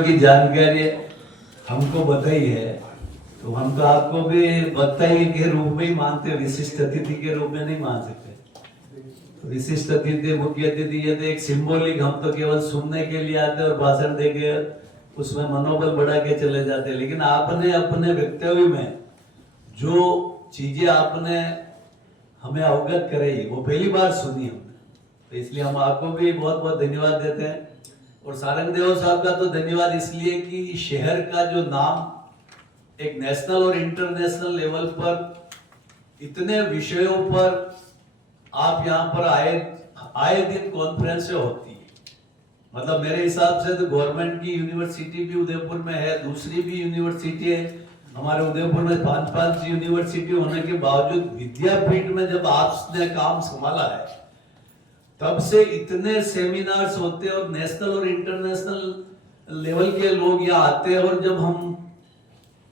की जानकारी हमको बताई है, तो हम तो आपको भी बताइए के रूप में ही मानते हैं, विशिष्ट अतिथि के रूप में नहीं मान सकते। तो विशिष्ट अतिथि, मुख्य अतिथि, ये तो एक सिंबॉलिक, हम तो केवल सुनने के लिए आते और भाषण देके उसमें मनोबल बढ़ा के चले जाते। लेकिन आपने अपने वक्तव्य में जो चीजें आपने हमें अवगत कराई वो पहली बार सुनी हमने, तो इसलिए हम आपको भी बहुत बहुत धन्यवाद देते हैं। और सारंग देव साहब का तो धन्यवाद इसलिए कि शहर का जो नाम एक नेशनल और इंटरनेशनल लेवल पर इतने विषयों पर आप यहाँ पर आए दिन कॉन्फ्रेंस होती है। मतलब मेरे हिसाब से तो गवर्नमेंट की यूनिवर्सिटी भी उदयपुर में है, दूसरी भी यूनिवर्सिटी है। हमारे उदयपुर में 5 यूनिवर्सिटी होने के बावजूद विद्यापीठ में जब आपने काम संभाला है तब से इतने सेमिनार्स होते हैं और नेशनल और इंटरनेशनल लेवल के लोग यहाँ आते हैं। और जब हम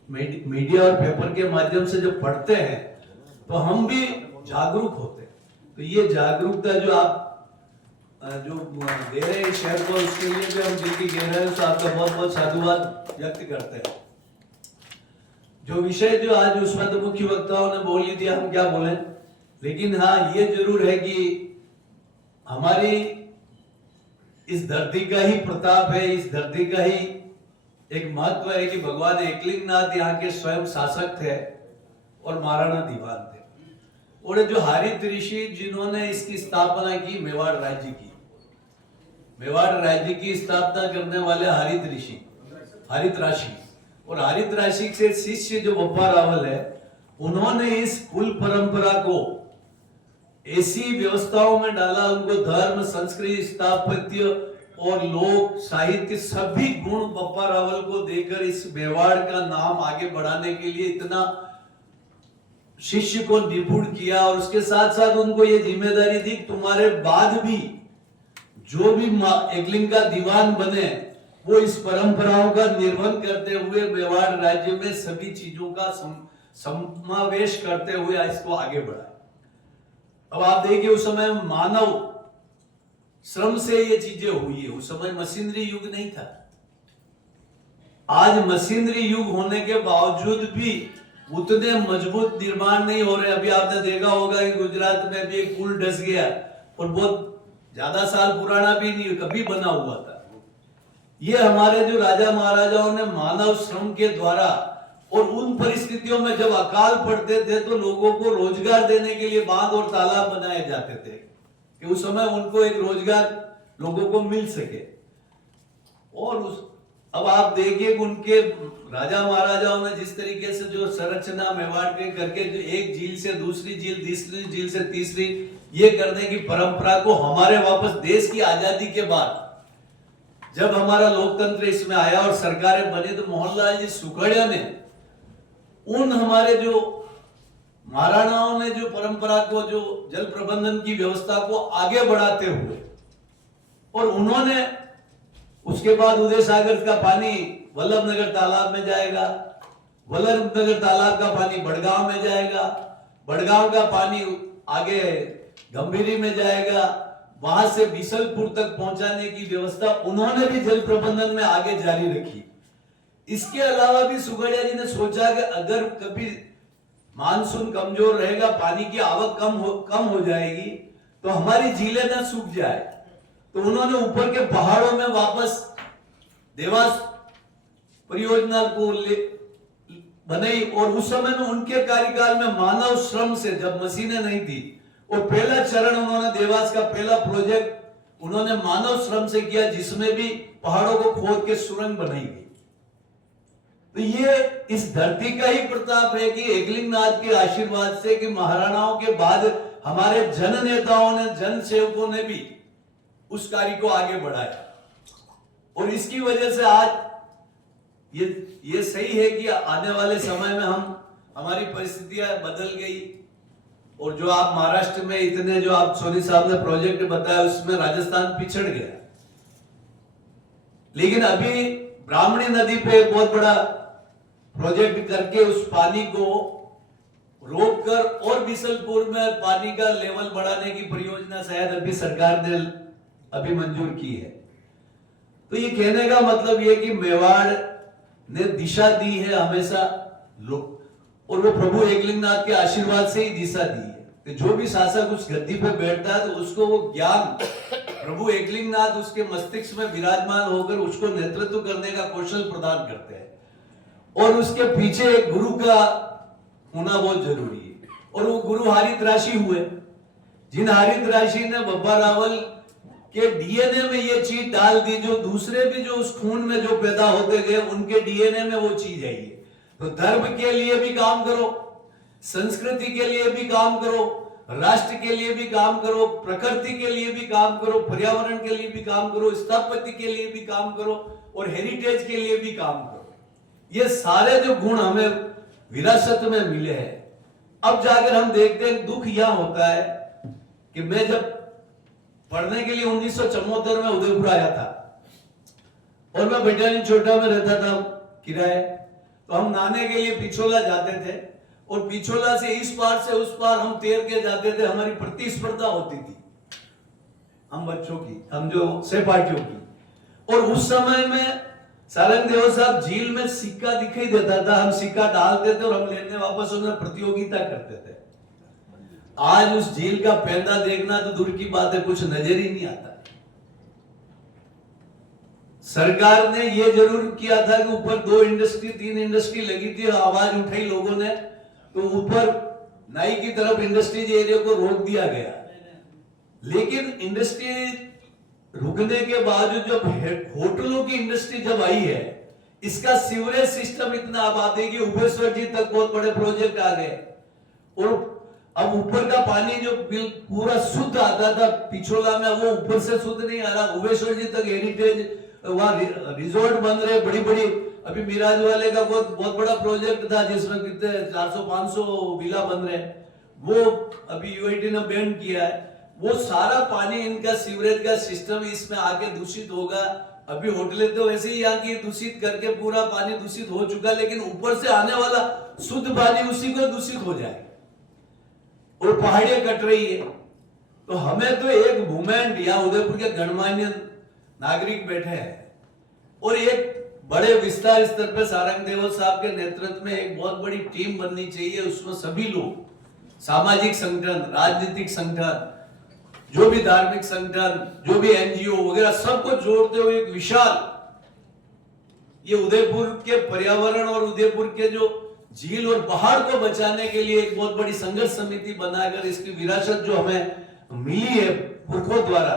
मीडिया और पेपर के माध्यम से जब पढ़ते हैं तो हम भी जागरूक होते हैं। तो ये जागरूकता जो आप जो दे रहे हैं शहर को, उसके लिए भी हम दिल की गहराइयों से आपका बहुत बहुत साधुवाद व्यक्त करते हैं। जो विषय जो आज उसमें तो मुख्य वक्ताओं ने बोल ही दिया, हम क्या बोले। लेकिन हाँ, ये जरूर है कि हमारी इस धरती का ही प्रताप है, इस धरती का ही एक महत्व है कि भगवान एकलिंगनाथ यहाँ के स्वयं शासक थे और महाराणा दीवान थे। और जो हरित ऋषि जिन्होंने इसकी स्थापना की, मेवाड़ राज्य की, मेवाड़ राज्य की स्थापना करने वाले हरित ऋषि, हरित राशि, और हरित राशि से शिष्य जो बप्पा रावल है, उन्होंने इस कुल परंपरा को ऐसी व्यवस्थाओं में डाला, उनको धर्म, संस्कृति, स्थापत्य और लोक साहित्य सभी गुण बप्पा रावल को देकर इस मेवाड़ का नाम आगे बढ़ाने के लिए इतना शिष्य को निपुण किया। और उसके साथ साथ उनको ये जिम्मेदारी दी, तुम्हारे बाद भी जो भी एकलिंग का दीवान बने वो इस परंपराओं का निर्वहन करते हुए मेवाड़ राज्य में सभी चीजों का समावेश करते हुए इसको आगे बढ़ाए। अब आप देखिए, उस समय मानव श्रम से ये चीजें हुई है, उस समय मशीनरी युग नहीं था। आज मशीनरी युग होने के बावजूद भी उतने मजबूत निर्माण नहीं हो रहे। अभी आपने देखा होगा कि गुजरात में भी एक पुल धंस गया और बहुत ज्यादा साल पुराना भी नहीं, कभी बना हुआ था। ये हमारे जो राजा महाराजाओं ने मानव श्रम के द्वारा, और उन परिस्थितियों में जब अकाल पड़ते थे तो लोगों को रोजगार देने के लिए बांध और तालाब बनाए जाते थे कि उस समय उनको एक रोजगार लोगों को मिल सके। और अब आप देखिए उनके राजा महाराजाओं ने जिस तरीके से जो संरचना मेवाड़ के करके, जो एक झील से दूसरी झील, तीसरी झील से तीसरी, ये करने की परंपरा को हमारे वापस देश की आजादी के बाद जब हमारा लोकतंत्र इसमें आया और सरकारें बनी, तो मोहनलाल जी सुखड़िया ने उन हमारे जो महाराणाओं ने जो परंपरा को, जो जल प्रबंधन की व्यवस्था को आगे बढ़ाते हुए, और उन्होंने उसके बाद उदय सागर का पानी वल्लभनगर तालाब में जाएगा, वल्लभनगर तालाब का पानी बड़गांव में जाएगा, बड़गांव का पानी आगे गंभीरी में जाएगा, वहां से बीसलपुर तक पहुंचाने की व्यवस्था उन्होंने भी जल प्रबंधन में आगे जारी रखी। इसके अलावा भी सुखड़िया जी ने सोचा कि अगर कभी मानसून कमजोर रहेगा, पानी की आवक कम हो जाएगी, तो हमारी झीलें न सूख जाए, तो उन्होंने ऊपर के पहाड़ों में वापस देवास परियोजना को बनाई। और उस समय में उनके कार्यकाल में मानव श्रम से, जब मशीनें नहीं थी, और पहला चरण उन्होंने देवास का पहला प्रोजेक्ट उन्होंने मानव श्रम से किया, जिसमें भी पहाड़ों को खोद के सुरंग बनाई गई। तो ये इस धरती का ही प्रताप है कि एकलिंगनाथ के आशीर्वाद से, कि महाराणाओं के बाद हमारे जन नेताओं ने, जन सेवकों ने भी उस कार्य को आगे बढ़ाया। और इसकी वजह से आज ये सही है कि आने वाले समय में हमारी परिस्थितियां बदल गई। और जो आप महाराष्ट्र में इतने, जो आप सोनी साहब ने प्रोजेक्ट बताया, उसमें राजस्थान पिछड़ गया। लेकिन अभी ब्राह्मणी नदी पे बहुत बड़ा प्रोजेक्ट करके उस पानी को रोककर और बीसलपुर में पानी का लेवल बढ़ाने की परियोजना शायद अभी सरकार ने अभी मंजूर की है। तो ये कहने का मतलब ये कि मेवाड़ ने दिशा दी है हमेशा और वो प्रभु एकलिंगनाथ के आशीर्वाद से ही दिशा दी है कि जो भी शासक उस गद्दी पे बैठता है तो उसको वो ज्ञान प्रभु एकलिंगनाथ उसके मस्तिष्क में विराजमान होकर उसको नेतृत्व करने का कौशल प्रदान करते हैं और उसके पीछे एक गुरु का होना बहुत जरूरी है। और वो गुरु हरित राशि हुए, जिन हरित राशि ने बब्बा रावल के डीएनए में ये चीज डाल दी, जो दूसरे भी जो उस खून में जो पैदा होते गए उनके डीएनए में वो चीज आई है। तो धर्म के लिए भी काम करो, संस्कृति के लिए भी काम करो, राष्ट्र के लिए भी काम करो, प्रकृति के लिए भी काम करो, पर्यावरण के लिए भी काम करो, स्थापत्य के लिए भी काम करो और हेरिटेज के लिए भी काम करो। ये सारे जो गुण हमें विरासत में मिले हैं। अब जाकर हम देखते हैं दुख यह होता है कि मैं जब पढ़ने के लिए 1974 में उदयपुर आया था और मैं बटालियन छोटा में रहता था किराए, तो हम नहाने के लिए पिछोला जाते थे और पिछोला से इस पार से उस पार हम तैर के जाते थे। हमारी प्रतिस्पर्धा होती थी हम बच्चों की, हम जो सहपाठियों की। और उस समय में सारंग देव साहब झील में सिक्का दिखाई देता था, हम सिक्का डालते थे और हम लेने वापस उसमें प्रतियोगिता करते थे। आज उस झील का पैंदा देखना तो दूर की बात है, कुछ नजर ही नहीं आता। सरकार ने ये जरूर किया था कि ऊपर 2 इंडस्ट्री 3 इंडस्ट्री लगी थी, आवाज उठाई लोगों ने, तो ऊपर नाई की तरफ इंडस्ट्रीज एरिया को रोक दिया गया। लेकिन इंडस्ट्री रुकने के बावजूद जब होटलों की इंडस्ट्री जब आई है, इसका सीवरेज सिस्टम इतना आबाद है कि उपेश्वर जी तक बहुत बड़े प्रोजेक्ट आ गए और अब ऊपर का पानी जो पूरा शुद्ध आता था पिछोला में, वो ऊपर से शुद्ध नहीं आ रहा। उपेश्वर जी तक हेरिटेज वहां रिजॉर्ट बन रहे बड़ी बड़ी। अभी मिराज वाले का बहुत बड़ा प्रोजेक्ट था जिसमें कितने 400-500 विला बन रहे, वो अभी यूआईटी ने बैन किया है। वो सारा पानी इनका सीवरेज का सिस्टम इसमें आके दूषित होगा। अभी होटलें तो वैसे ही यहाँ की दूषित करके पूरा पानी दूषित हो चुका, लेकिन ऊपर से आने वाला शुद्ध पानी उसी को दूषित हो जाए और पहाड़ियां कट रही है। तो हमें तो एक मूवमेंट, यहाँ उदयपुर के गणमान्य नागरिक बैठे हैं और एक बड़े विस्तार स्तर पर सारंग देव साहब के नेतृत्व में एक बहुत बड़ी टीम बननी चाहिए। उसमें सभी लोग, सामाजिक संगठन, राजनीतिक संगठन, जो भी धार्मिक संगठन, जो भी एनजीओ वगैरह, सबको जोड़ते हुए एक विशाल, ये उदयपुर के पर्यावरण और उदयपुर के जो झील और पहाड़ को बचाने के लिए एक बहुत बड़ी संघर्ष समिति बनाकर इसकी विरासत जो हमें मिली है पुरखों द्वारा,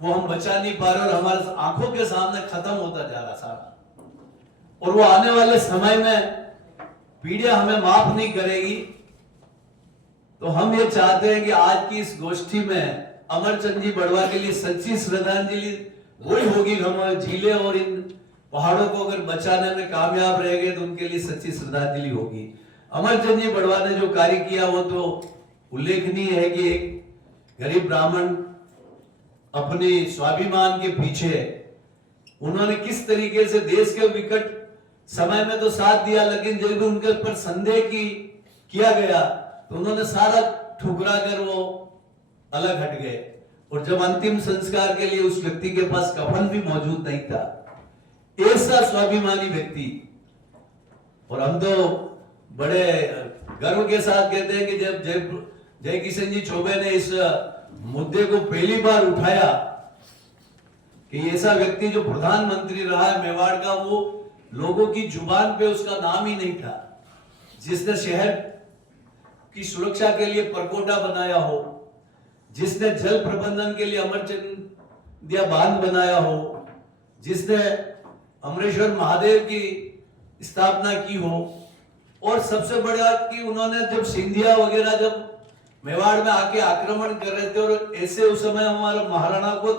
वो हम बचा नहीं पा रहे और हमारे आंखों के सामने खत्म होता जा रहा सारा। और वो आने वाले समय में पीढ़ियां हमें माफ नहीं करेगी। तो हम ये चाहते हैं कि आज की इस गोष्ठी में अमरचंद जी बड़वा के लिए सच्ची श्रद्धांजलि वही होगी। हम झीलें और इन पहाड़ों को अगर बचाने में कामयाब रह गए तो उनके लिए सच्ची श्रद्धांजलि होगी। अमरचंद जी बड़वा ने जो कार्य किया वो तो उल्लेखनीय है कि एक गरीब ब्राह्मण अपने स्वाभिमान के पीछे उन्होंने किस तरीके से देश के विकट समय में तो साथ दिया, लेकिन जब भी उनके ऊपर संदेह किया गया तो उन्होंने सारा ठुकरा कर वो अलग हट गए। और जब अंतिम संस्कार के लिए उस व्यक्ति के पास कफन भी मौजूद नहीं था, ऐसा स्वाभिमानी व्यक्ति। और हम तो बड़े गर्व के साथ कहते हैं कि जब जय किशन जी चौबे ने इस मुद्दे को पहली बार उठाया कि ऐसा व्यक्ति जो प्रधानमंत्री रहा है मेवाड़ का, वो लोगों की जुबान पे उसका नाम ही नहीं था, जिसने शहर की सुरक्षा के लिए परकोटा बनाया हो, जिसने जल प्रबंधन के लिए अमरचंदिया बांध बनाया हो, जिसने अमरेश्वर महादेव की स्थापना की हो, और सबसे बड़ा कि उन्होंने जब सिंधिया वगैरह जब मेवाड़ में आके आक्रमण कर रहे थे और ऐसे उस समय हमारा महाराणा को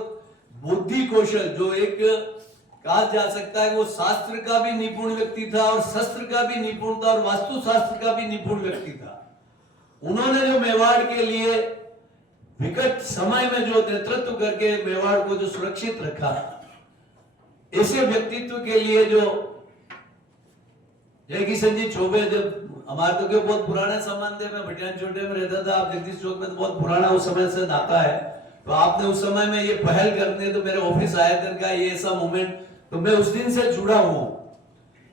बुद्धि कौशल जो एक कहा जा सकता है वो शास्त्र का भी निपुण व्यक्ति था और शस्त्र का भी निपुण था और वास्तु शास्त्र का भी निपुण व्यक्ति था। उन्होंने जो मेवाड़ के लिए विकट समय में जो नेतृत्व करके मेवाड़ को जो सुरक्षित रखा, ऐसे व्यक्तित्व के लिए जो जय किशन जी चौबे, जब हमारे तो के बहुत पुराने संबंध है, मैं बटियान छोटे में रहता था, आप जगदीश चौक में तो बहुत पुराना उस समय से नाता है। तो आपने उस समय में ये पहल करने तो मेरे ऑफिस आए थे का ये ऐसा मोमेंट, तो मैं उस दिन से जुड़ा हूं।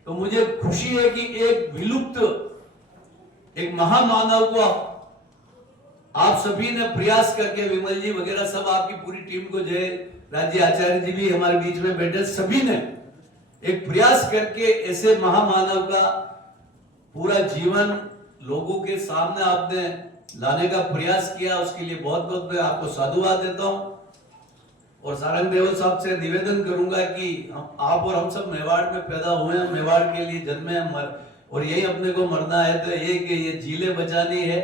तो मुझे खुशी है कि एक विलुप्त एक महामानव को आप सभी ने प्रयास करके, विमल जी वगैरह सब आपकी पूरी टीम को, जय राज्य आचार्य जी भी हमारे बीच में बैठे, सभी ने एक प्रयास करके ऐसे महामानव का पूरा जीवन लोगों के सामने आपने लाने का प्रयास किया। उसके लिए बहुत बहुत मैं आपको साधुवाद देता हूं। और सारंग देव साहब से निवेदन करूंगा कि आप और हम सब मेवाड़ में पैदा हुए हैं, मेवाड़ के लिए जन्मे हैं, और यही अपने को मरना है। तो ये झीलें बचानी है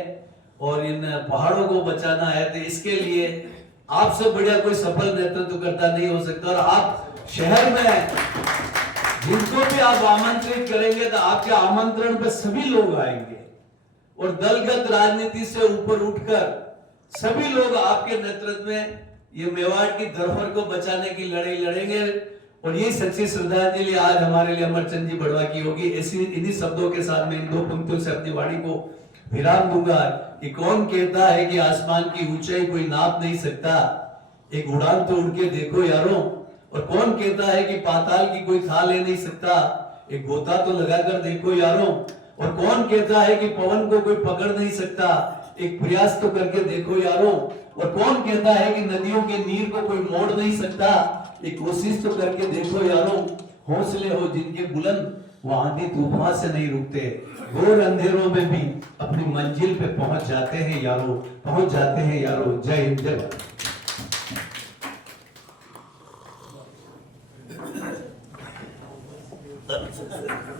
और इन पहाड़ों को बचाना है। तो इसके लिए आपसे बढ़िया कोई सफल नेतृत्व करता नहीं हो सकता। और आप शहर में जिनको भी आप आमंत्रित करेंगे तो आपके आमंत्रण पे सभी लोग आएंगे, और दलगत राजनीति से ऊपर उठकर सभी लोग आपके नेतृत्व में ये मेवाड़ की धरोहर को बचाने की लड़ाई लड़ेंगे। और ये सच्ची श्रद्धांजलि आज हमारे लिए अमरचंद जी बड़वा की होगी। ऐसी इन्हीं शब्दों के साथ में इन दो पंक्तियों से अपनी वाणी को विराम दूंगा कि कौन कहता है कि आसमान की ऊंचाई कोई नाप नहीं सकता, एक उड़ान तो उड़ के देखो यारों। और कौन कहता है कि पाताल की कोई था ले नहीं सकता, एक गोता तो लगाकर देखो यारों। और कौन कहता है कि पवन को कोई पकड़ नहीं सकता, एक प्रयास तो करके देखो यारों। और कौन कहता है कि नदियों के नीर को कोई मोड़ नहीं सकता, एक कोशिश तो करके देखो यारों। हौसले हो जिनके बुलंद, वो आंधी तूफान से नहीं रुकते, घोर अंधेरों में भी अपनी मंजिल पे पहुंच जाते हैं यारों, पहुंच जाते हैं यारों। जय हिंद, जय भारत।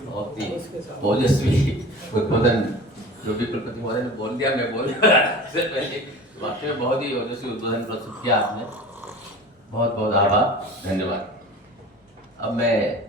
बहुत ही ओजस्वी उद्बोधन जो भी कुलपति महोदय ने बोल दिया, मैं बोल दिया इससे पहले। वाकई में बहुत ही ओजस्वी उद्बोधन प्रस्तुत किया आपने, बहुत बहुत आभार, धन्यवाद। अब मैं